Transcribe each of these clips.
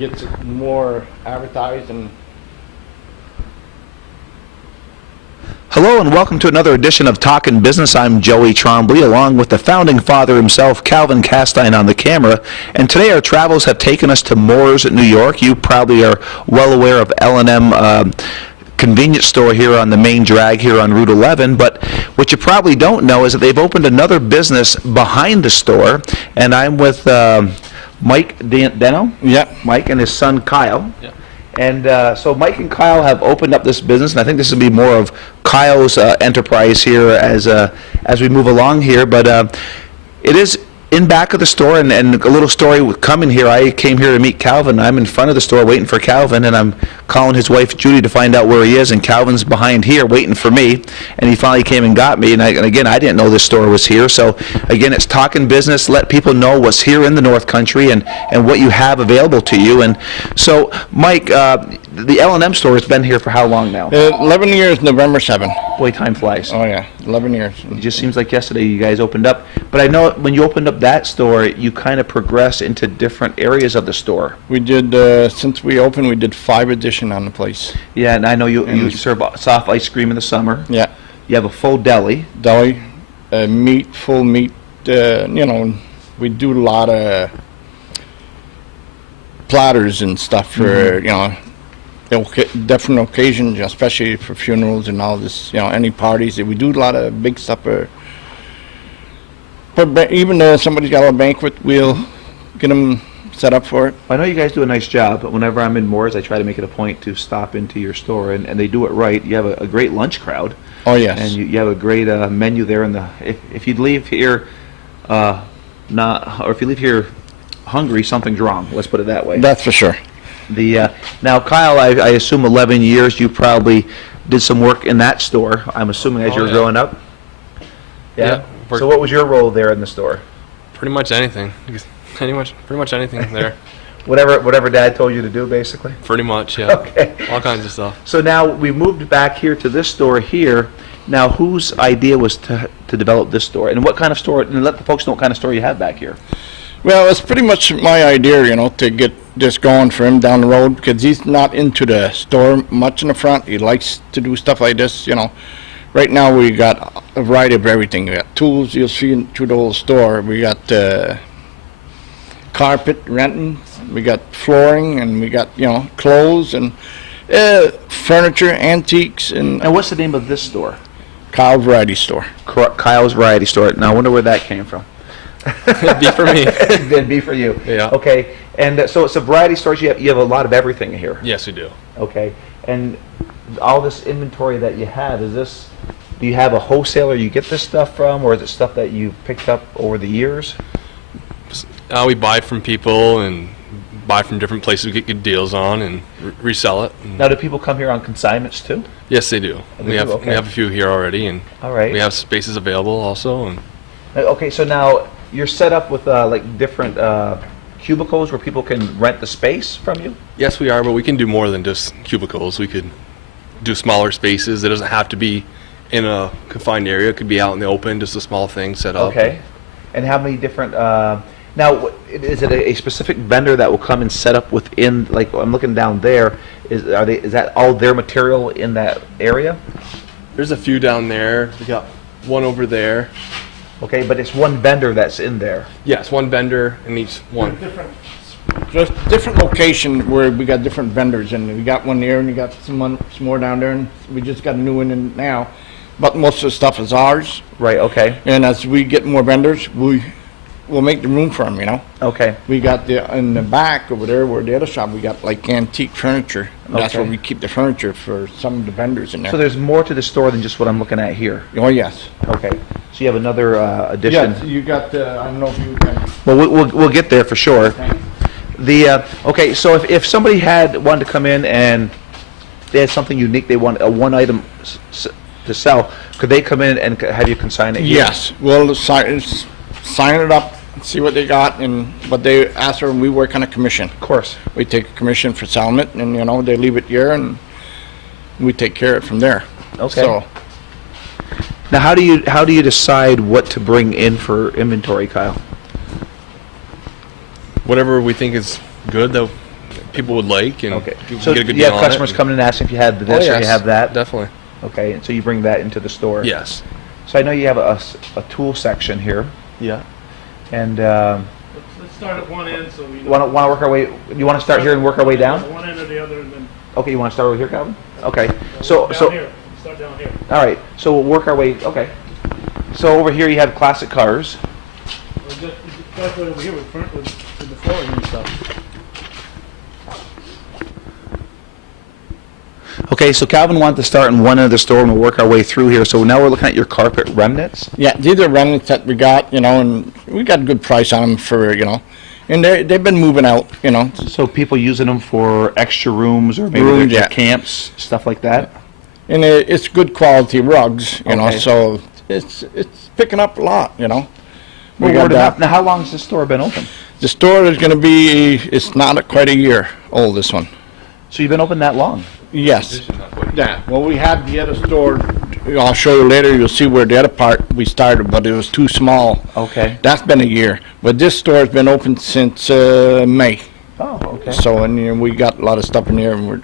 gets it more advertised and. Hello and welcome to another edition of Talkin' Business. I'm Joey Trombley, along with the founding father himself, Calvin Castine, on the camera. And today our travels have taken us to Mooers, New York. You probably are well aware of L&M convenience store here on the main drag here on Route 11. But what you probably don't know is that they've opened another business behind the store. And I'm with Mike Deno. Yeah. Mike and his son Kyle. Yeah. And so Mike and Kyle have opened up this business, and I think this will be more of Kyle's enterprise here as we move along here. But it is in back of the store, and a little story with coming here. I came here to meet Calvin. I'm in front of the store waiting for Calvin, and I'm calling his wife Judy to find out where he is, and Calvin's behind here waiting for me, and he finally came and got me. And again, I didn't know this store was here. So again, it's talking business, let people know what's here in the North Country and what you have available to you. And so, Mike, the L&M store has been here for how long now? 11 years, November 7. Boy, time flies. Oh yeah, 11 years. It just seems like yesterday you guys opened up. But I know when you opened up that store, you kind of progress into different areas of the store. We did, since we opened, we did 5 edition on the place. Yeah, and I know you serve soft ice cream in the summer. Yeah. You have a full deli. Deli, meat, full meat, we do a lot of platters and stuff for, different occasions, especially for funerals and all this, any parties. We do a lot of big stuff but even if somebody's got a banquet, we'll get them set up for it. I know you guys do a nice job, but whenever I'm in Mooers, I try to make it a point to stop into your store, and they do it right. You have a great lunch crowd. Oh, yes. And you have a great menu there. If you leave here or if you leave here hungry, something's wrong. Let's put it that way. That's for sure. Now, Kyle, I assume 11 years you probably did some work in that store. I'm assuming as you were growing up. Yeah. So what was your role there in the store? Pretty much anything. Pretty much anything there. Whatever Dad told you to do, basically. Pretty much, yeah. Okay. All kinds of stuff. So now we moved back here to this store here. Now, whose idea was to develop this store, and what kind of store? And let the folks know what kind of store you have back here. Well, it's pretty much my idea, to get this going for him down the road, because he's not into the store much in the front. He likes to do stuff like this, Right now we got a variety of everything. We got tools you'll see through the whole store. We got carpet renting. We got flooring, and we got clothes and furniture, antiques, and what's the name of this store? Kyle's Variety Store. Kyle's Variety Store. Now I wonder where that came from. It'd be for me. It'd be for you. Yeah. Okay. And so it's a variety store. You have a lot of everything here. Yes, we do. Okay. And all this inventory that you have, do you have a wholesaler you get this stuff from, or is it stuff that you picked up over the years? We buy from people and buy from different places we get good deals on and resell it. Now, do people come here on consignments too? Yes, they do. They we do? have Okay. we have a few here already, and All right. we have spaces available also. And Okay, so now you're set up with like different cubicles where people can rent the space from you? yes, we are, but we can do more than just cubicles. We could do smaller spaces. It doesn't have to be in a confined area. It could be out in the open, just a small thing set up. Okay. And how many different, now, is it a specific vendor that will come and set up within, like, I'm looking down there, is that all their material in that area? There's a few down there. We got one over there. Okay, but it's one vendor that's in there. Yes, one vendor in each one. Just different location where we got different vendors, and we got one there, and we got some more down there, and we just got a new one in now. But most of the stuff is ours, Right, okay, and as we get more vendors, we'll make the room for them, okay. We got in the back over there where the other shop, we got like antique furniture. That's Okay. where we keep the furniture for some of the vendors in there. So there's more to the store than just what I'm looking at here. Oh, yes. Okay, so you have another addition. Yes, you got, I don't know if you can. Well, we'll get there for sure. Okay, so if somebody wanted to come in and they had something unique, they want a one item to sell, could they come in and have you consign it here? Yes, we'll sign it up, see what they got, but they ask for, and we work on a commission. Of course. We take a commission for selling it, and they leave it here, and we take care of it from there. Okay. So, Now, how do you decide what to bring in for inventory, Kyle? Whatever we think is good, though, people would like, and Okay. people So get a good you deal have on customers it. coming in asking if you had this or you yes, have that? Definitely. Okay, and so you bring that into the store? Yes. So I know you have a tool section here, Yeah. and Let's start at one end, so we want to work our way, you want to start here and work our way down? One end or the other, and then Okay, you want to start over here, Calvin? Okay, down so, here. Start down here. all right, so we'll work our way, okay. So over here you have classic cars. Or just start right over here with the flooring and stuff. Okay, so Calvin wanted to start in one end of the store and we'll work our way through here. So now we're looking at your carpet remnants. Yeah, these are remnants that we got, and we got a good price on them for, and they've been moving out, So people using them for extra rooms or maybe Rooms, their yeah. camps, stuff like that? and it's good quality rugs, Okay. so it's picking up a lot, We Well, got word enough. that. Now, how long has this store been open? The store is going to be, it's not quite a year old, this one. So you've been open that long? Yes. Yeah, well, we had the other store, I'll show you later, you'll see where the other part we started, but it was too small. Okay. That's been a year, but this store's been open since May. Oh, okay. So, and we got a lot of stuff in here, and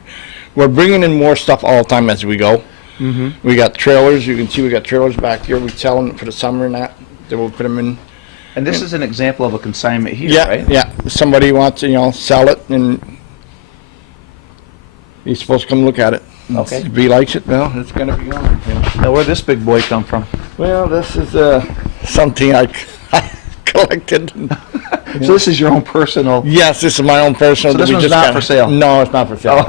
we're bringing in more stuff all the time as we go. Mm-hmm. We got trailers, you can see we got trailers back here, we sell them for the summer and that, then we'll put them in. And this is an example of a consignment here, Yeah, right? yeah, somebody wants to, sell it, and he's supposed to come look at it. Okay. If he likes it, well, it's gonna be on. Now, where'd this big boy come from? Well, this is something I collected. So this is your own personal... Yes, this is my own personal. So that this we one's just not got. for sale? No, it's not for sale.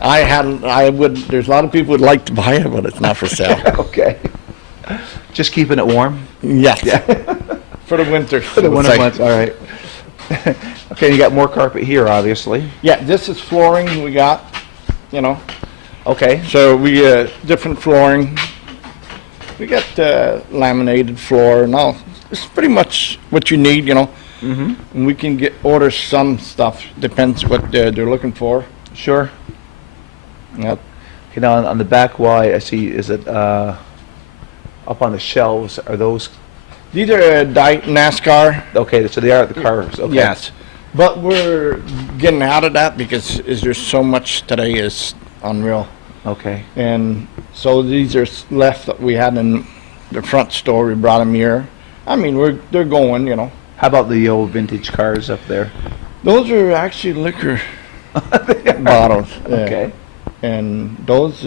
There's a lot of people would like to buy it, but it's not for sale. Okay. Just keeping it warm? Yes. For the winter. For the winter months, all right. Okay, you got more carpet here, obviously. Yeah, this is flooring we got, Okay. So we, different flooring. We got laminated floor and all. It's pretty much what you need, Mm-hmm. And we can order some stuff, depends what they're looking for. Sure. Yep. Okay, now on the back wall, I see, is it up on the shelves? Are those... These are NASCAR. Okay, so they are the cars, okay. Yes, but we're getting out of that because there's so much today is unreal. Okay. And so these are left that we had in the front store. We brought them here. I mean, they're going, How about the old vintage cars up there? Those are actually liquor bottles. Yeah. Okay. And those,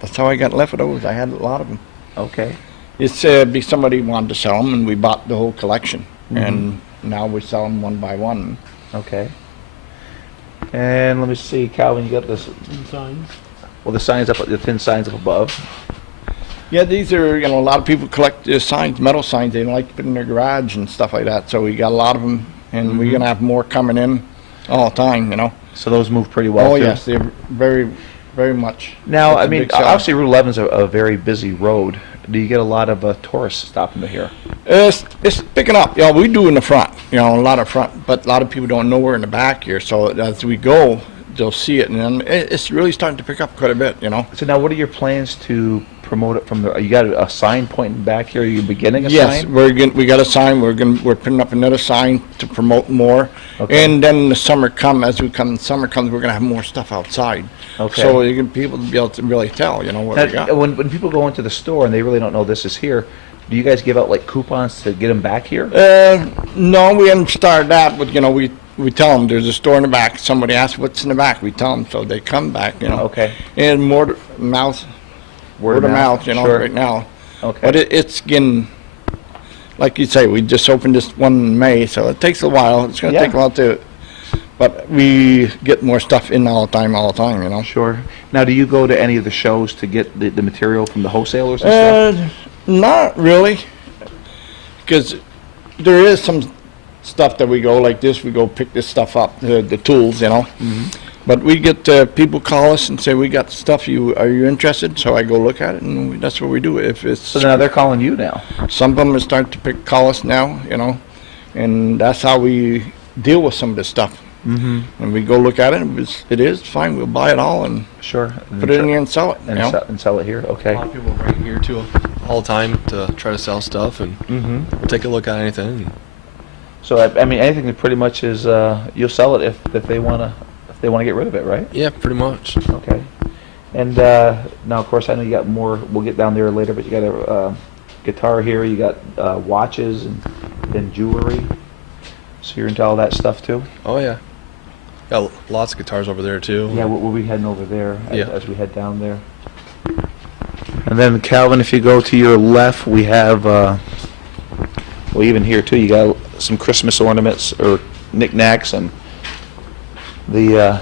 that's how I got left of those. I had a lot of them. Okay. It's be somebody wanted to sell them, and we bought the whole collection. And now we sell them one by one. Okay. And let me see, Calvin, you got this, And signs. well, the signs up, the thin signs up above. Yeah, these are, a lot of people collect signs, metal signs, they like to put in their garage and stuff like that, so we got a lot of them, and we're gonna have more coming in all the time, So those move pretty well, Oh, too. yes, they're very, very much. Now, It's I a mean, big seller. obviously Route 11 is a very busy road. Do you get a lot of tourists stopping to here? It's picking up, we do in the front, a lot of front, but a lot of people don't know we're in the back here, so as we go, they'll see it, and then it's really starting to pick up quite a bit, So now, what are your plans to promote it from the, you got a sign pointing back here, are you beginning a Yes, sign? we got a sign, we're putting up another sign to promote more. Okay. And then the summer summer comes, we're gonna have more stuff outside. Okay. So people to be able to really tell, what we Now, got. when people go into the store and they really don't know this is here, do you guys give out like coupons to get them back here? No, we haven't started that, but, we tell them there's a store in the back. Somebody asks what's in the back, we tell them, so they come back, Okay. And more mouth, word of mouth, Sure. right now. Okay. But it's getting, like you say, we just opened this one in May, so it takes a while. It's gonna Yeah. take a while to, but we get more stuff in all the time, Sure. Now, do you go to any of the shows to get the material from the wholesalers and stuff? Not really, because there is some stuff that we go like this, we go pick this stuff up, the tools, But we get, people call us and say, we got stuff, are you interested? So I go look at it, and that's what we do. If it's, So now they're calling you now? some of them are starting to call us now, and that's how we deal with some of this stuff. Mm-hmm. And we go look at it, and if it is fine, we'll buy it all and Sure. put it in here and sell it, And sell it here, A okay. lot of people bring here too all the time to try to sell stuff, and we'll take a look at anything. So I mean, anything that pretty much is, you'll sell it if they wanna get rid of it, right? Yeah, pretty much. Okay. And now, of course, I know you got more. We'll get down there later, but you got a guitar here. You got watches and then jewelry. So you're into all that stuff too. Oh yeah. Got lots of guitars over there too. Yeah, we'll be heading over there Yeah. as we head down there. And then Calvin, if you go to your left, we have, well, even here too, you got some Christmas ornaments or knickknacks and the,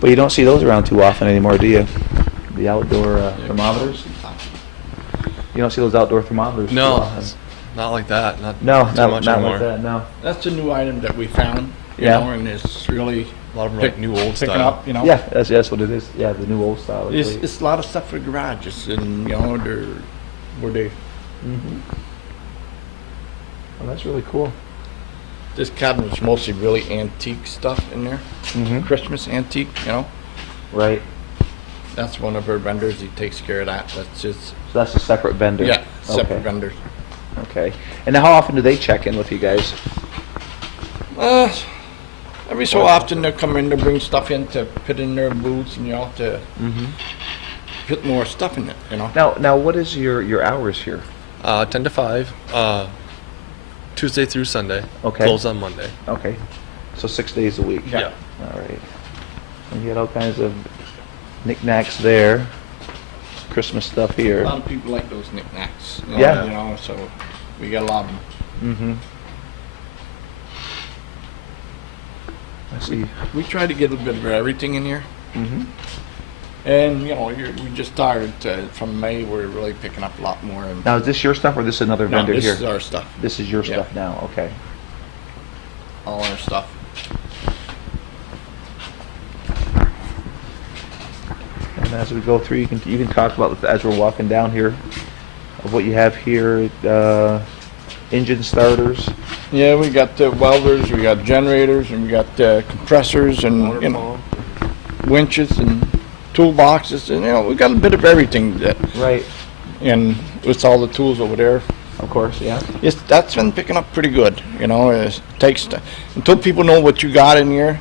but you don't see those around too often anymore, do you? The outdoor thermometers? You don't see those outdoor thermometers too No, often. not like that. Not No, too not much like anymore. that, no. That's a new item that we found, you Yeah. know, and it's really A lot of them are like new old picking style. up, you know. Yeah, that's what it is. Yeah, the new old style. I believe. It's a lot of stuff for garages and, you know, where they, Mhm. Well, that's really cool. this cabinet's mostly really antique stuff in there. Mm-hmm. Christmas antique, you know. Right. That's one of our vendors, he takes care of that, that's just, So that's a separate vendor. yeah, separate Okay. vendors. Okay. And now, how often do they check in with you guys? Every so often they'll come in to bring stuff in to put in their booths and, you know, to put more stuff in it, you know. Now, what is your hours here? 10 to 5, Tuesday through Sunday. Okay. Closed on Monday. Okay. So 6 days a week. Yeah. All right. And you got all kinds of knickknacks there. Christmas stuff A here. lot of people like those knickknacks, you know, Yeah. you know, so we got a lot of them. Mm-hmm. I see. We try to get a bit of everything in here. Mm-hmm. And, you know, we just started from May, we're really picking up a lot more. And Now, is this your stuff or this another no, vendor this here? is our stuff, This is your Yeah. stuff now. Okay. all our stuff. And as we go through, you can talk about as we're walking down here of what you have here. Engine starters. Yeah, we got welders, we got generators, and we got compressors, and you know, winches and toolboxes, and you know, we got a bit of everything. Right. And it's all the tools over there. Of course. Yeah. That's been picking up pretty good. You know, it takes until people know what you got in here.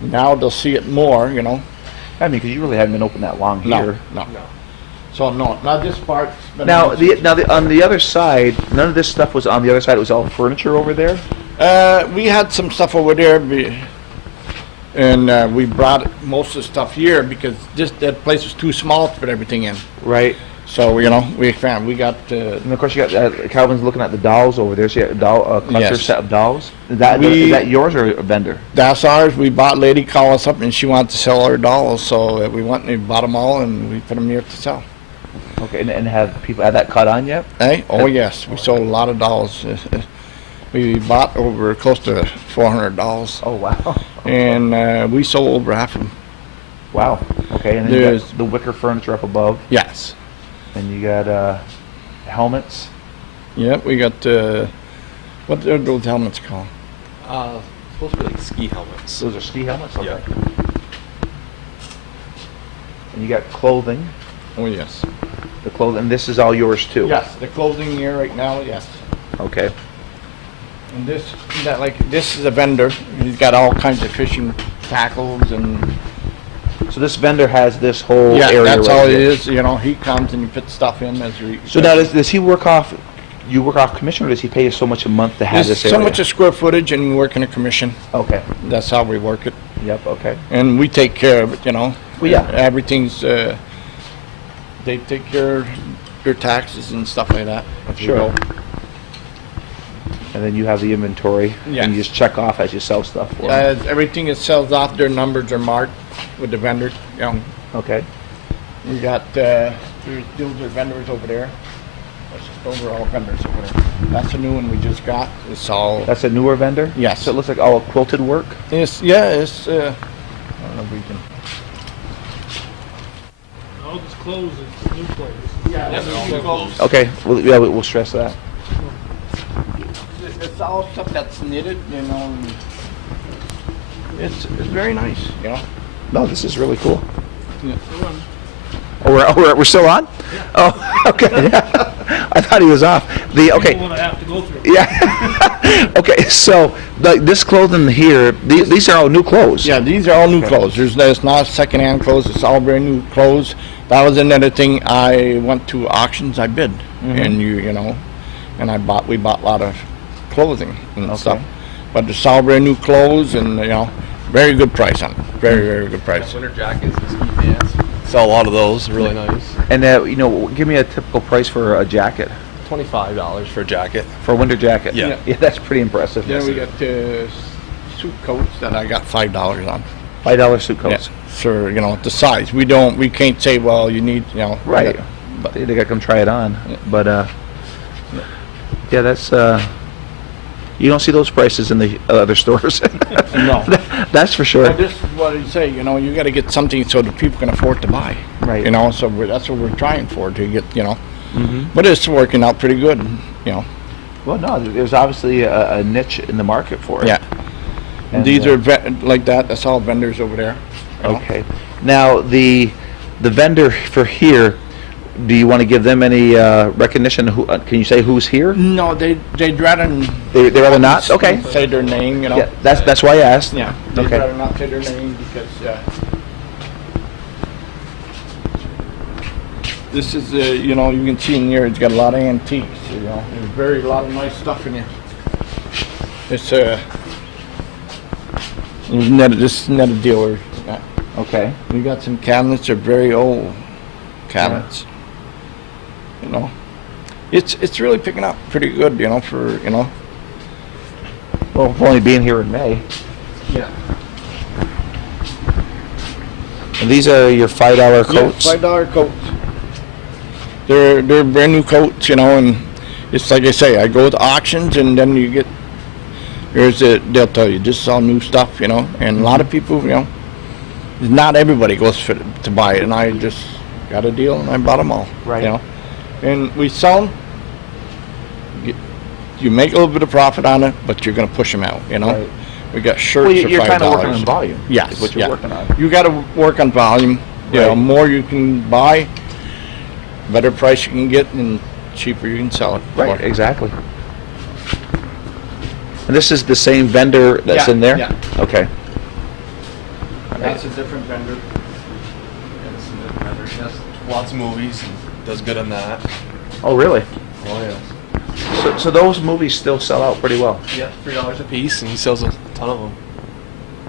Now they'll see it more. You know. I mean, because you really haven't been open that long No, here. no. So no, not this part. Now, on the other side, none of this stuff was on the other side. It was all furniture over there. We had some stuff over there, and we brought most of the stuff here because that place was too small to put everything in. Right. So you know, we got. And of course, you got Calvin's looking at the dolls over there. So you got a cluster Yes. set of dolls. Is that yours or a vendor? That's ours. We bought. Lady called us up and she wanted to sell our dolls, so we went and we bought them all and we put them here to sell. Okay. And have people had that cut on yet? Hey, oh yes, we sold a lot of dolls. We bought over close to $400, Oh wow. and we sold over half of them. Wow. Okay. And then you There's- got the wicker furniture up above, Yes. and you got helmets. Yep, we got what are those helmets called? Supposed to be like ski helmets. Those are ski helmets. Okay. Yeah. And you got clothing. Oh yes. The clothing. And this is all yours too. Yes, the clothing here right now. Yes. Okay. And this is a vendor. He's got all kinds of fishing tackles and So this vendor has this whole yeah, area that's right all it here. is. You know, he comes and he puts stuff in as we. So now, does he work off? You work off commission, or does he pay you so much a month to have There's this so area? much of square footage and we work in a commission. Okay. That's how we work it. Yep. Okay. And we take care of it, you know. Well, yeah. Everything's, they take care of your taxes and stuff like that. as we Sure. go. And then you have the inventory, Yes. and you just check off as you sell stuff for 'em. Everything that sells off, their numbers are marked with the vendor, you know. Okay. We got, those are vendors over there. Those are all vendors over there. That's a new one we just got. It's all, That's a newer vendor. Yes. So it looks like all quilted work. it's, yeah, it's, I don't know if we can. All this clothes is new clothes. Yeah, they're all closed. Okay. Well, yeah, we'll stress that. It's all stuff that's knitted, you know. And it's very nice, you know. No, this is really cool. Yeah. They run. Oh, we're still on? Oh, okay, yeah. I thought he was off. Okay. What I have to go through. Yeah. Okay, so this clothing here, these are all new clothes. Yeah, these are all new clothes. There's not secondhand clothes. It's all brand new clothes. That was another thing. I went to auctions. I bid, and and we bought a lot of clothing and stuff. But it's all brand new clothes, and very good price on it. Very, very good price. Winter jackets and ski pants. Sell a lot of those. Really nice. And give me a typical price for a jacket, $25 for a jacket. for a winter jacket. Yeah. Yeah, that's pretty impressive. Then we got suit coats that I got $5 on. $5 suit coats. Yeah. So the size. We can't say, well, you need Right. But They got to come try it on. But yeah, that's you don't see those prices in the other stores. no. That's for sure. Well, this is what I say. You got to get something so that people can afford to buy. Right. So that's what we're trying for, to get But it's working out pretty good. Well, no, there's obviously a niche in the market for it. Yeah. And, These are like that. That's all vendors over there. Okay. Now the vendor for here, do you want to give them any recognition? Can you say who's here? No, they'd rather They'd rather not? Okay. say their name. Yeah, that's why I asked. Yeah. They'd Okay. rather not say their name because this is you can see in here. It's got a lot of antiques. There's a lot of nice stuff in here. It's this is not a dealer. Okay. We got some cabinets that are very old cabinets. It's really picking up pretty good. For Well, only being here in May. Yeah. And these are your $5 coats. Yeah, $5 coats. They're brand new coats, and it's like I say, I go to auctions and then you get they'll tell you this is all new stuff, and a lot of people, not everybody goes to buy it, and I just got a deal and I bought them all. Right. And we sell them. You make a little bit of profit on it, but you're going to push them out. Right. We got shirts Well, for $5. you're kind of working on volume. Yes, is what you're working on. You got to work on volume. Right. More you can buy, better price you can get, and cheaper you can sell it. Right, for. exactly. And this is the same vendor that's Yeah, in there? yeah. Okay. That's a different vendor. Lots of movies. And does good on that. Oh, really? Oh yeah. So those movies still sell out pretty well? Yeah, $3 a piece, and he sells a ton of them.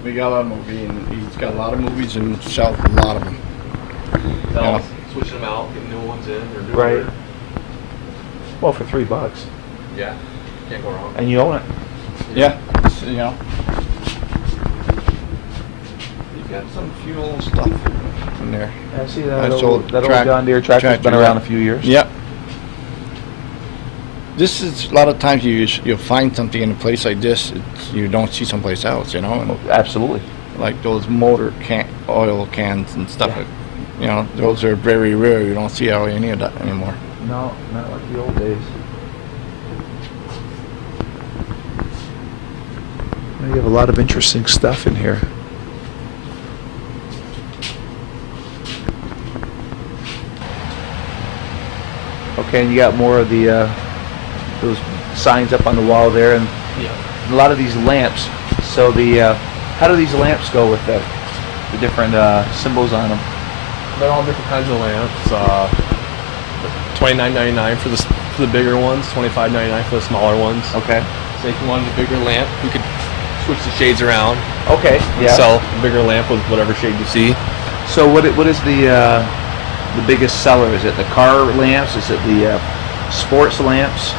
We got a lot of movies, and he's got a lot of movies and sells a lot of them. Switching them out, getting new ones in. Or new Right. Well, for $3. Yeah, can't go wrong. And you own it? Yeah, you got some fuel stuff in there. I see That's old that old track- John Deere tractor's been tractor, around yeah. a few years. Yep. This is a lot of times you'll find something in a place like this you don't see someplace else, and Absolutely. like those motor oil cans and stuff. Those are very rare. You don't see any of that anymore. No, not like the old days. You have a lot of interesting stuff in here. Okay, and you got more of the those signs up on the wall there, and Yeah. a lot of these lamps. So how do these lamps go with the different symbols on them? They're all different kinds of lamps. $29.99 for the bigger ones, $25.99 for the smaller ones. Okay. So if you wanted a bigger lamp, you could switch the shades around. Okay. Yeah. Sell a bigger lamp with whatever shade you see. So what is the biggest seller? Is it the car lamps? Is it the sports lamps?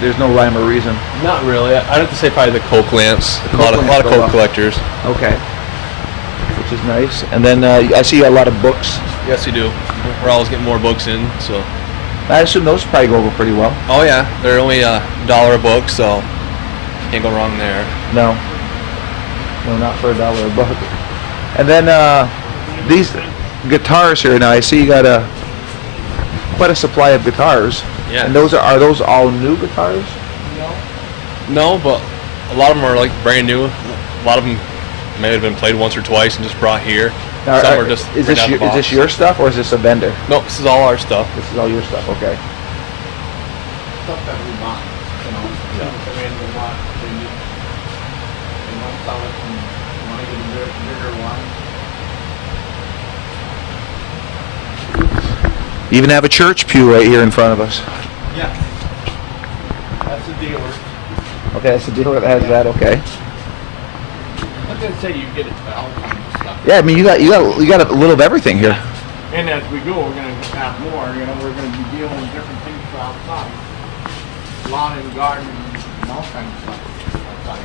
There's no rhyme or reason. Not really. I'd have to say probably the Coke lamps. The a lot Coke of lamps go Coke up. collectors. Okay. Which is nice. And then I see a lot of books. Yes, you do. We're always getting more books in. So. I assume those probably go over pretty well. Oh yeah, they're only $1 a book, so can't go wrong there. No. No, not for $1 a book. And then these guitars here. Now I see you got quite a supply of guitars. Yeah. And are those all new guitars? No, but a lot of them are like brand new. A lot of them may have been played once or twice and just brought here. Now, Some are just is right out of the is this box. your stuff or is this a vendor? No, this is all our stuff. This is all your stuff. Okay. Stuff that we want, you know. Yeah. Come in, we want, they want sell it, and you want to get a bigger one. You even have a church pew right here in front of us. Yeah. That's the dealer. Okay, that's the dealer that has that. Okay. I'm gonna say you get it for all kinds of stuff. Yeah, I mean you got a little of everything here. And as we go, we're gonna have more, you know, we're gonna be dealing with different things for outside. Lawn and garden and all kinds of stuff outside.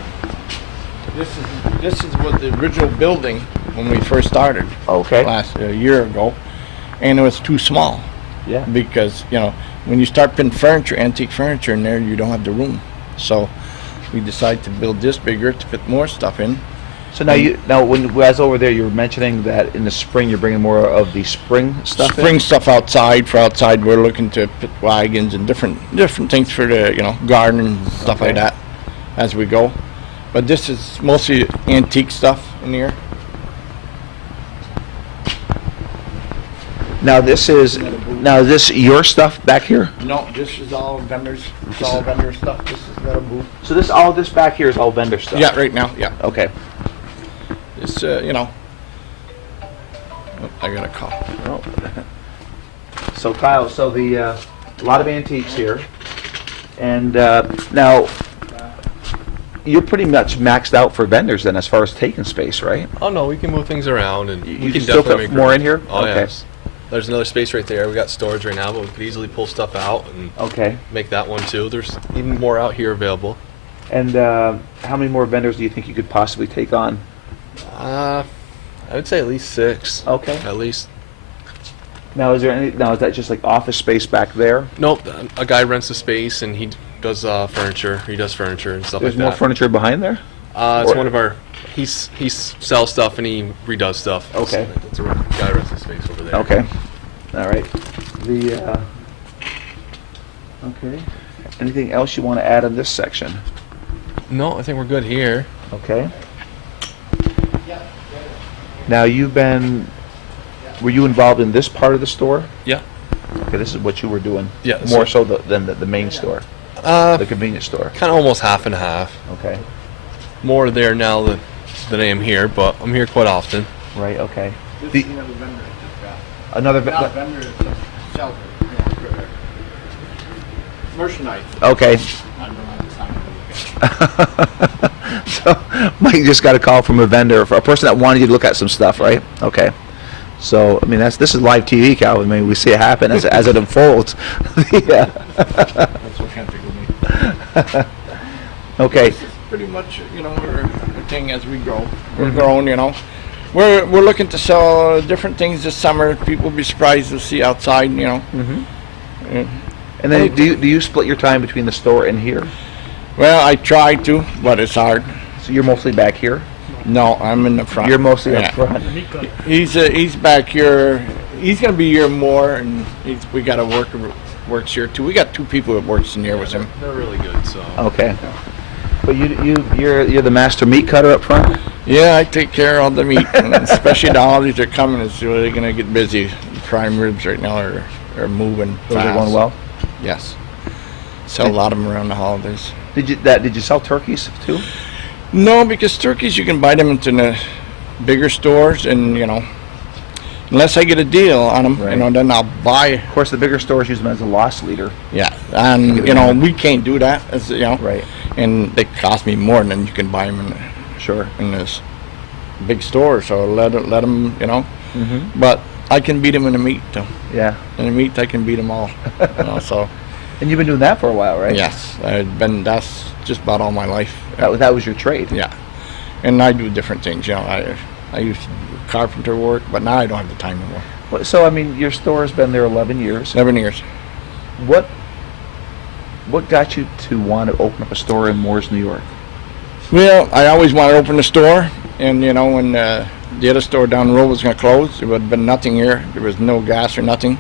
This is what the original building when we first started Okay. last a year ago, and it was too small Yeah. because, you know, when you start putting furniture, antique furniture in there, you don't have the room. So we decided to build this bigger to fit more stuff in. So now when I was over there, you were mentioning that in the spring you're bringing more of the spring stuff. Spring stuff outside. For outside, we're looking to put wagons and different things for the, you know, garden and stuff like Okay. that as we go. But this is mostly antique stuff in here. Now is this your stuff back here? No, this is all vendors. It's all vendor stuff. This is metal booth. So all this back here is all vendor stuff. Yeah, right now. Yeah, Okay. it's you know. Oh, I got a call. Oh. So Kyle, a lot of antiques here, and now you're pretty much maxed out for vendors then, as far as taking space, right? Oh no, we can move things around and we You can still definitely put make more room. in here? Oh Okay. yes. There's another space right there. We got storage right now, but we could easily pull stuff out and Okay. make that one too. There's even more out here available. And how many more vendors do you think you could possibly take on? I would say at least 6. Okay. At least. Now is that just like office space back there? Nope. A guy rents a space and he does furniture. He does furniture and stuff There's like more that. furniture behind there? It's or- one of our. He sells stuff and he redoes stuff. Okay. So it's a guy rents a space over there. Okay. All right. Okay. Anything else you want to add in this section? No, I think we're good here. Okay. Now were you involved in this part of the store? Yeah. Okay, this is what you were doing. Yeah, More so- than the main store, the Kind convenience store. of almost half and half. Okay. More there now than I am here, but I'm here quite often. Right. Okay. This The- is another vendor I just got. Another. Not vendor, it's a shelter. You know, merchandise. Okay. I don't have time to look at it. So Mike just got a call from a vendor, for a person that wanted you to look at some stuff, right? Okay. So I mean this is live TV, Cal. I mean we see it happen as it unfolds. Yeah. That's what can't think of me. Okay. This is pretty much, you know, our thing as we grow. We're growing, you know. We're looking to sell different things this summer. People will be surprised to see outside, you know. Yeah. And then do you split your time between the store and here? Well, I try to, but it's hard. So you're mostly back here. No, I'm in the front. You're mostly Yeah. up front. The meat cutter. He's back here. He's gonna be here more, and we got a worker works here too. We got 2 people that works in here with him. They're really good, so. Okay. But you're the master meat cutter up front. Yeah, I take care of all the meat, and especially the holidays are coming. It's really gonna get busy. Prime ribs right now are moving Those fast. are going well. Yes. Sell a lot of them around the holidays. Did you sell turkeys too? No, because turkeys you can buy them into the bigger stores, and you know, unless I get a deal on them, Right. you know, then I'll buy. Of course, the bigger stores use them as a loss leader. Yeah, and you know, we can't do that, as you know. Right. And they cost me more than you can buy them Sure. in this big store. So let them, you know. Mm-hmm. But I can beat them in the meat, though. Yeah. In the meat, I can beat them all. You know, so And you've been doing that for a while, right? yes, that's just about all my life. That was your trade. Yeah, and I do different things. You know, I used to do carpenter work, but now I don't have the time anymore. Well, so I mean, your store has been there 11 years. 7 years. What got you to want to open up a store in Mooers, New York? Well, I always wanted to open a store, and you know, when the other store down the road was going to close, there would have been nothing here. There was no gas or nothing,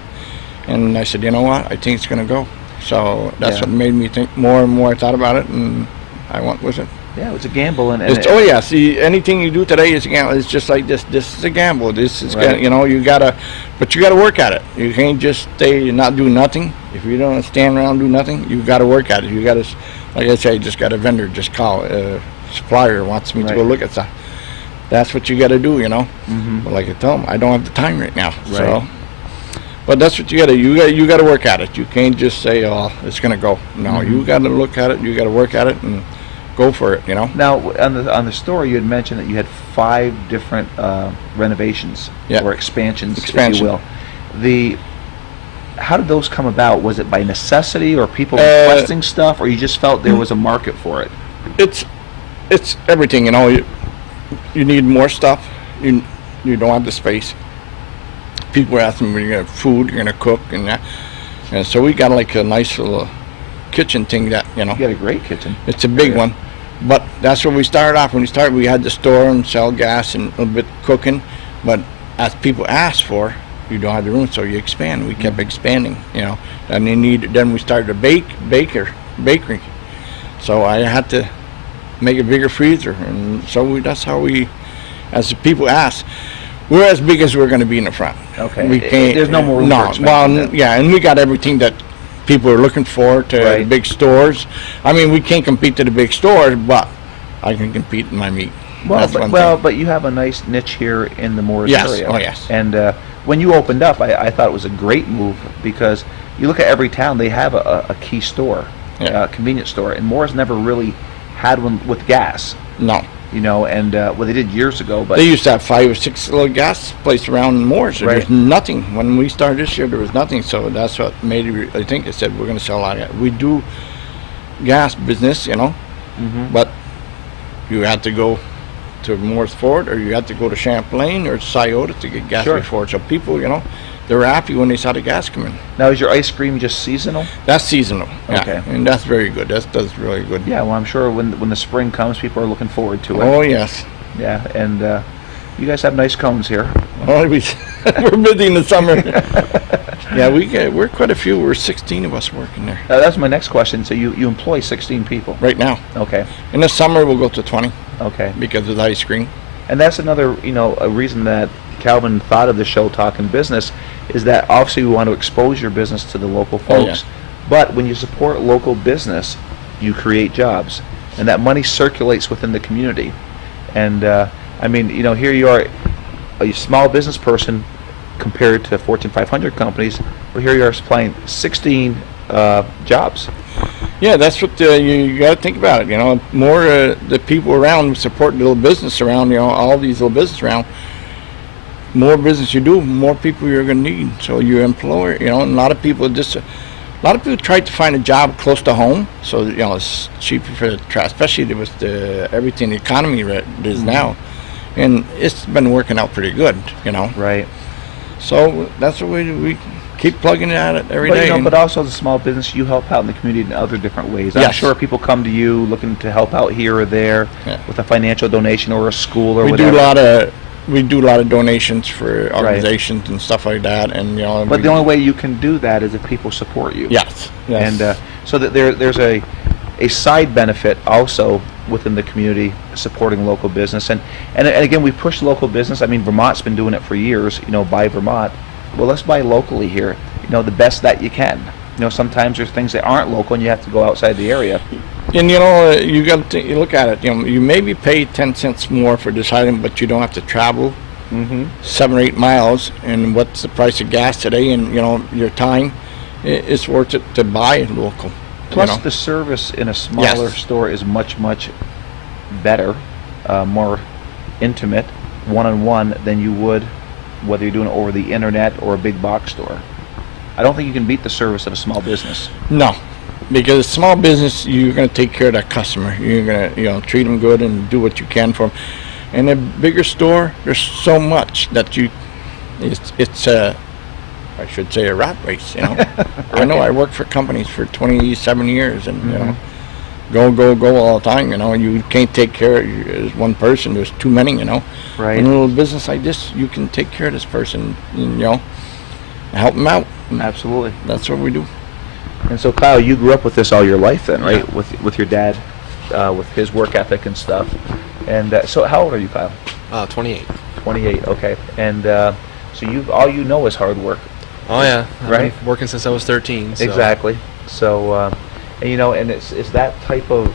and I said, you know what? I think it's going to go. So that's Yeah. what made me think more and more. I thought about it, and I went with it. Yeah, it's a gamble, and It's, oh yeah, see, anything you do today is a gamble. It's just like this. This is a gamble. This is, Right. you know, but you gotta work at it. You can't just stay and not do nothing. If you don't stand around and do nothing, you gotta work at it. You gotta, like I say, just got a vendor, just call supplier wants me to go Right. look at stuff. That's what you gotta do, you know. Mm-hmm. But like I tell them, I don't have the time right now. So, Right. but that's what you gotta work at it. You can't just say, oh, it's gonna go. No, you gotta look at it. You gotta work at it and go for it. You know. Now, on the store, you had mentioned that you had 5 different renovations Yeah. or expansions, if Expansion. you will. How did those come about? Was it by necessity, or people Uh, requesting stuff, or you just felt there was a market for it? It's everything. You know. You need more stuff. You don't have the space. People are asking when you're gonna have food, you're gonna cook, and that. And so we got like a nice little kitchen thing that, you know. You got a great kitchen. It's a big one, but that's where we started off. When we started, we had the store and sell gas and a little bit cooking, but as people asked for, you don't have the room, so you expand. We kept expanding, you know, and then we started a bakery. So I had to make a bigger freezer, and so that's how we, as the people asked, we're as big as we're going to be in the front. Okay. We can't. There's no more room No, for well, expansion then. yeah, and we got everything that people are looking for to Right. big stores. I mean, we can't compete to the big stores, but I can compete in my meat. That's one thing. But you have a nice niche here in the Mooers Yes. area. Oh, yes. And when you opened up, I thought it was a great move, because you look at every town, they have a key store, Yeah. a convenience store, and Mooers never really had one with gas, No, you know, and well, they did years ago, but they used to have 5 or 6 little gas places around Mooers. Right. There's nothing. When we started this year, there was nothing. So that's what made it. I think they said we're going to sell a lot of gas. We do gas business, you know, but you had to go to Morris Ford, or you had to go to Champlain or Scioto to get gas Sure. before. So people, you know, they were happy when they saw the gas come in. now is your ice cream just seasonal? That's seasonal. Yeah. Okay. And that's very good. That's really good. Yeah, well, I'm sure when the spring comes, people are looking forward to it. Oh yes. Yeah, and you guys have nice cones here. Oh, we're busy in the summer. Yeah, we're quite a few. We're 16 of us working there That's my next question. So you employ 16 people. right now. Okay, In the summer, we'll go to 20 okay. because of the ice cream. And that's another, a reason that Calvin thought of the show Talking Business, is that obviously we want to expose your business to the local Oh, yeah. folks. But when you support local business, you create jobs, and that money circulates within the community. And I mean, here you are, a small business person compared to Fortune 500 companies, but here you are supplying 16 jobs. Yeah, that's what you got to think about it. You know, more the people around who support little business around. You know, all these little business around. More business you do, more people you're going to need. So you employ. You know, and a lot of people try to find a job close to home. So you know, it's cheaper for the especially with everything the economy is now, and it's been working out pretty good. You know. Right. So that's what we keep plugging at it every But, day. and- but also the small business, you help out in the community in other different ways. I'm Yes. sure people come to you looking to help out here or there Yeah. with a financial donation or a school or we whatever. do a lot of donations for organizations and stuff like that, and you know. But the only way you can do that is if people support you. Yes. And so that there's a side benefit also within the community supporting local business. And again, we push local business. I mean, Vermont's been doing it for years, buy Vermont. Well, let's buy locally here, the best that you can. Sometimes there's things that aren't local and you have to go outside the area. And you got to you look at it. You maybe pay 10 cents more for this item, but you don't have to travel 7 or 8 miles. And what's the price of gas today? And your time, it's worth it to buy local. Plus, the service in a smaller Yes. store is much, much better, more intimate, one-on-one than you would whether you're doing it over the internet or a big box store. I don't think you can beat the service of a small business. No, because small business, you're going to take care of that customer. You're going to treat them good and do what you can for them. In a bigger store, there's so much that it's I should say a rat race. I know I worked for companies for 27 years, and go all the time. You can't take care of as one person. There's too many. Right. In a little business like this, you can take care of this person. And, help them out. Absolutely. That's what we do. And so, Kyle, you grew up with this all your life then, right? Yeah. With your dad? with his work ethic and stuff. And so, how old are you, Kyle? 28. 28. Okay. And so all you know is hard work. Oh yeah, Right. I've been working since I was 13. So. Exactly. So, and and it's that type of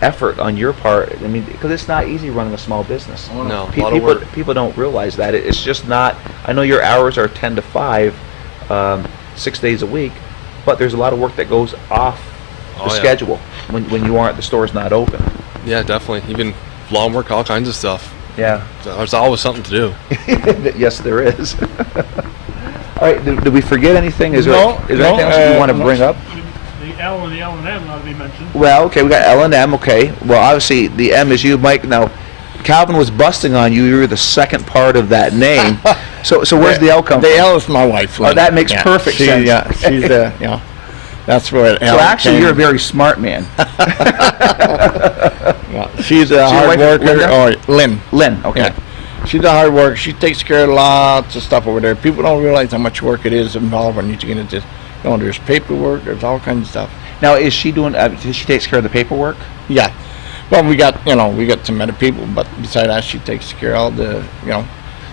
effort on your part. I mean, because it's not easy running a small business. No, a lot of People work. people don't realize that it's just not. I know your hours are 10 to 5, 6 days a week, but there's a lot of work that goes off the Oh, yeah. schedule when you aren't, the store's not open. Yeah, definitely. Even lawn work, all kinds of stuff. Yeah. So there's always something to do. Yes, there is. All right. Did we forget anything? Is there No, anything else that you want to no. bring up? The L and the L&M ought to be mentioned. Well, okay, we got L and M. Okay. Well, obviously the M is you, Mike. Now, Calvin was busting on you. You were the second part of that name. So where's the L come The from? L is my wife. Lynn. that makes perfect sense. Yeah, she's that's where L So actually, came. you're a very smart man. Yeah, she's a your hard wife, worker. Linda? Or Lynn. Lynn. Okay. Yeah. She's a hard worker. She takes care of lots of stuff over there. People don't realize how much work it is involved when you get into this. There's paperwork. There's all kinds of stuff. Now, is she doing? She takes care of the paperwork? Yeah. Well, we got some other people, but besides that, she takes care of all the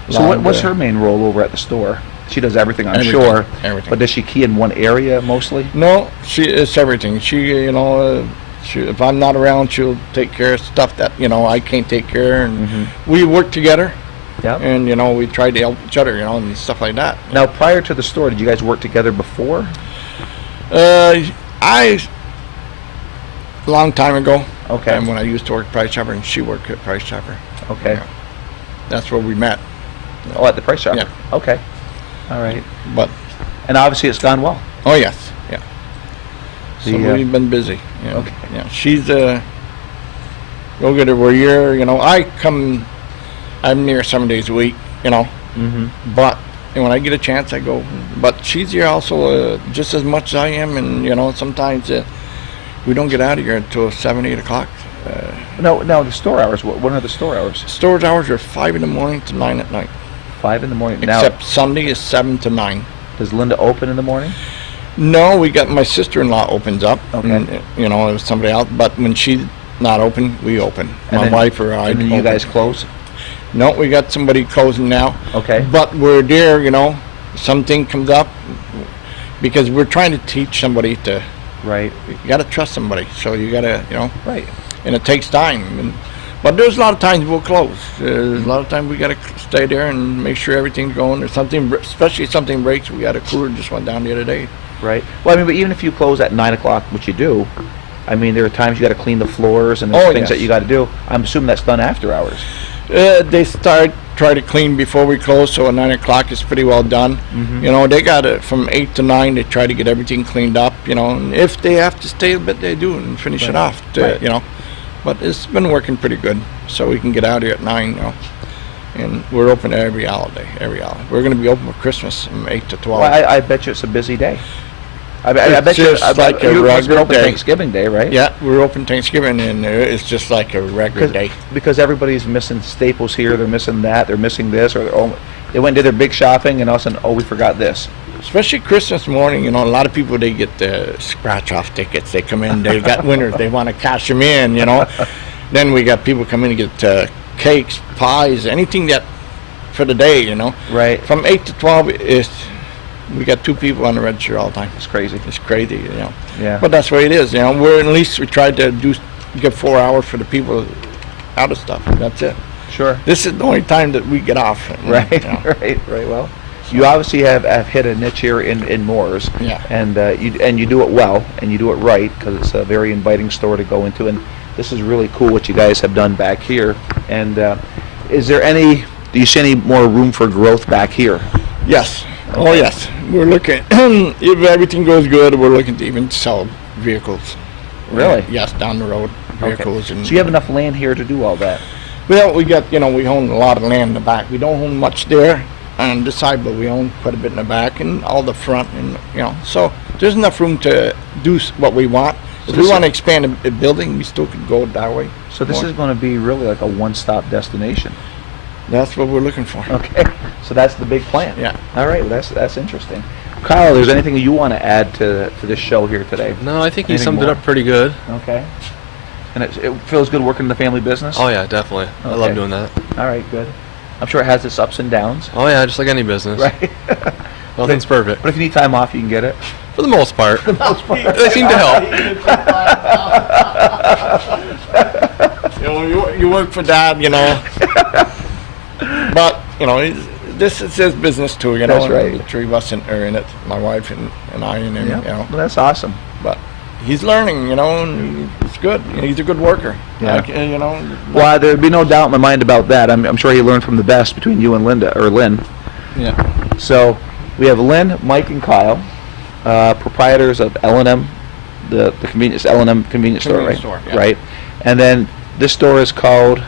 So what's her main role over at the store? She does everything, I'm Everything, sure. everything. But does she key in one area mostly? No, it's everything. If I'm not around, she'll take care of stuff that I can't take care of, and we work together, Yeah. and we try to help each other, and stuff like that. Now, prior to the store, did you guys work together before? Long time ago. Okay. And when I used to work at Price Chopper, and she worked at Price Chopper. Okay. Yeah. That's where we met. Oh, at the price shop. Yeah. Okay. All right. But And obviously, it's gone well. oh yes, yeah. So The, we've been busy. Yeah. Okay. Yeah, she's go get her where I'm near 7 days a week. Mm-hmm. But when I get a chance, I go. But she's here also just as much as I am, and sometimes we don't get out of here until 7, 8 o'clock. No, the store hours. What are the store hours? Storage hours are 5 in the morning to 9 at night. 5 in the morning. Except Sunday is 7 to 9. Now, does Linda open in the morning? No, we got my sister-in-law opens up. Okay. And, it was somebody else. But when she's not open, we open. And My then- wife or I. And then you open. guys close? No, we got somebody closing now. Okay. But we're there, something comes up, because we're trying to teach somebody to, Right. you got to trust somebody. So you got to, Right. and it takes time. But there's a lot of times we'll close. There's a lot of times we got to stay there and make sure everything's going. There's something, especially if something breaks. We got a cooler just went down the other day. Right. Well, I mean, but even if you close at 9 o'clock, which you do, I mean, there are times you got to clean the floors and there's Oh, things yes. that you got to do. I'm assuming that's done after hours. They try to clean before we close, so at 9 o'clock it's pretty well done. They got it from 8 to 9. They try to get everything cleaned up, and if they have to stay a bit, they do and finish it off, Right. But it's been working pretty good, so we can get out of here at 9, and we're open every holiday, We're going to be open for Christmas from 8 to 12. Well, I bet you it's a busy day. I bet you just like a you must be regular open day. Thanksgiving Day, right? Yeah, we're open Thanksgiving, and it's just like a regular day. Because everybody's missing staples here, they're missing that, they're missing this, or they went and did their big shopping, and all of a sudden, oh, we forgot this. Especially Christmas morning, a lot of people, they get the scratch-off tickets. They come in, they got winners, they want to cash them in, Then we got people come in and get cakes, pies, anything that for the day, Right. From 8 to 12, we got 2 people on the register all the time. It's crazy. It's crazy, Yeah. But that's the way it is, We're at least we tried to give 4 hours for the people out of stuff. That's it. Sure. This is the only time that we get off. Right. Right. Well, you obviously have hit a niche here in Mooers. Yeah. And you do it well, and you do it right, because it's a very inviting store to go into, and this is really cool what you guys have done back here. And do you see any more room for growth back here? Yes. Oh, yes. We're looking, if everything goes good, we're looking to even sell vehicles. Really? Yes, down the road, vehicles. Okay. And So you have enough land here to do all that? Well, we got, we own a lot of land in the back. We don't own much there on this side, but we own quite a bit in the back and all the front, and, so there's enough room to do what we want. If we want to expand a building, we still could go that way. So this more. is going to be really like a one-stop destination. That's what we're looking for. Okay, so that's the big plan. Yeah. All right, well, that's interesting. Kyle, there's anything you want to add to this show here today? No, I think he Anything summed it more? up pretty good. Okay. And it feels good working in the family business? Oh yeah, definitely. I love Okay. doing that. All right, good. I'm sure it has its ups and downs. Oh yeah, just like any business. Right? Nothing's perfect. But if you need time off, you can get it. For the most part. They seem to help. You know, you work for Dad, you know. But, you know, this is his business too, you know. That's right. The three of us are in it, my wife and I and him, Yeah. you know. Well, that's awesome. But he's learning, you know, and it's good. You know, he's a good worker. Yeah. Like, you know. Well, there'd be no doubt in my mind about that. I'm sure he learned from the best between you and Lynn. Yeah. So we have Lynn, Mike, and Kyle, proprietors of L&M, the convenience L&M convenience store, right? Convenience store, yeah. Right. And then this store is called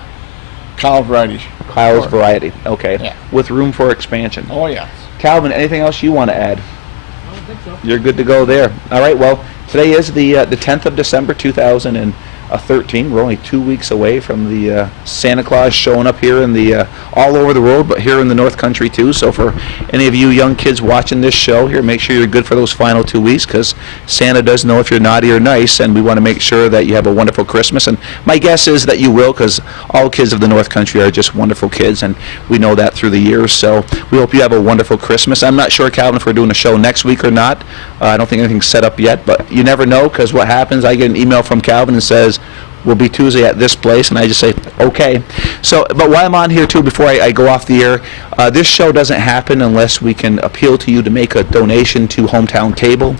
Kyle Variety. Kyle's Store. Variety. Okay. Yeah. With room for expansion. Oh, yeah. Calvin, anything else you want to add? I don't think so. You're good to go there. All right. Well, today is the 10th of December, 2013. We're only 2 weeks away from the Santa Claus showing up here in the all over the world, but here in the North Country too. So for any of you young kids watching this show here, make sure you're good for those final 2 weeks, because Santa does know if you're naughty or nice, and we want to make sure that you have a wonderful Christmas. And my guess is that you will, because all kids of the North Country are just wonderful kids, and we know that through the years. So we hope you have a wonderful Christmas. I'm not sure, Calvin, if we're doing a show next week or not. I don't think anything's set up yet, but you never know, because what happens, I get an email from Calvin and says, we'll be Tuesday at this place, and I just say, okay. So, but while I'm on here too, before I go off the air, this show doesn't happen unless we can appeal to you to make a donation to Hometown Cable.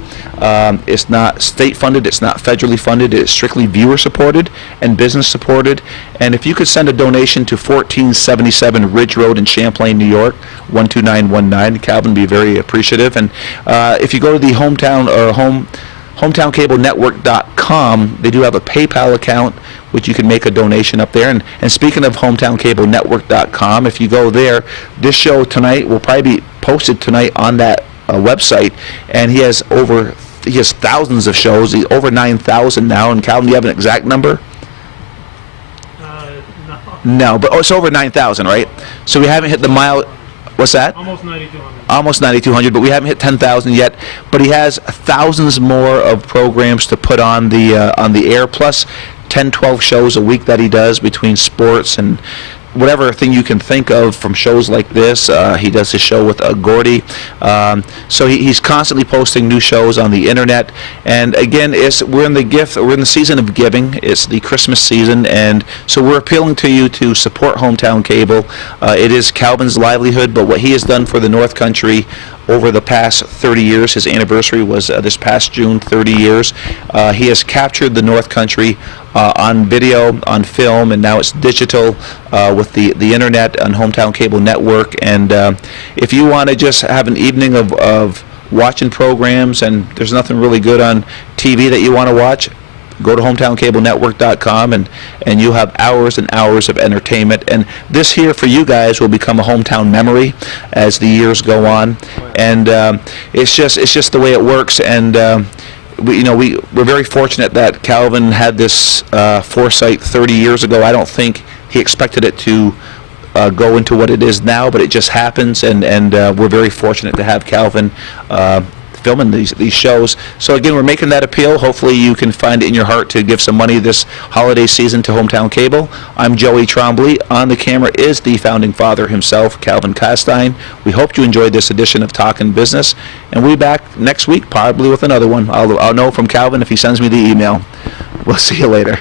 It's not state funded, it's not federally funded, it's strictly viewer supported and business supported. And if you could send a donation to 1477 Ridge Road in Champlain, New York, 12919, Calvin would be very appreciative. And if you go to the HometownCableNetwork.com, they do have a PayPal account, which you can make a donation up there. And speaking of HometownCableNetwork.com, if you go there, this show tonight will probably be posted tonight on that website. And he has thousands of shows, over 9,000 now. And Calvin, do you have an exact number? No. No, but it's over 9,000, right? So we haven't hit the mile. What's that? Almost 9,200. Almost 9,200, but we haven't hit 10,000 yet. But he has thousands more of programs to put on the air, plus 10, 12 shows a week that he does between sports and whatever thing you can think of from shows like this. He does his show with Gordy. So he's constantly posting new shows on the internet. And again, we're in the season of giving. It's the Christmas season, and so we're appealing to you to support Hometown Cable. It is Calvin's livelihood, but what he has done for the North Country over the past 30 years, his anniversary was this past June, 30 years. He has captured the North Country on video, on film, and now it's digital with the internet and Hometown Cable Network. And if you want to just have an evening of watching programs, and there's nothing really good on TV that you want to watch, go to HometownCableNetwork.com, and you'll have hours and hours of entertainment. And this here for you guys will become a hometown memory as the years go on. And it's just the way it works. And we're very fortunate that Calvin had this foresight 30 years ago. I don't think he expected it to go into what it is now, but it just happens. And we're very fortunate to have Calvin filming these shows. So again, we're making that appeal. Hopefully you can find it in your heart to give some money this holiday season to Hometown Cable. I'm Joey Trombley. On the camera is the founding father himself, Calvin Costine. We hope you enjoyed this edition of Talkin' Business, and we'll be back next week probably with another one. I'll know from Calvin if he sends me the email. We'll see you later.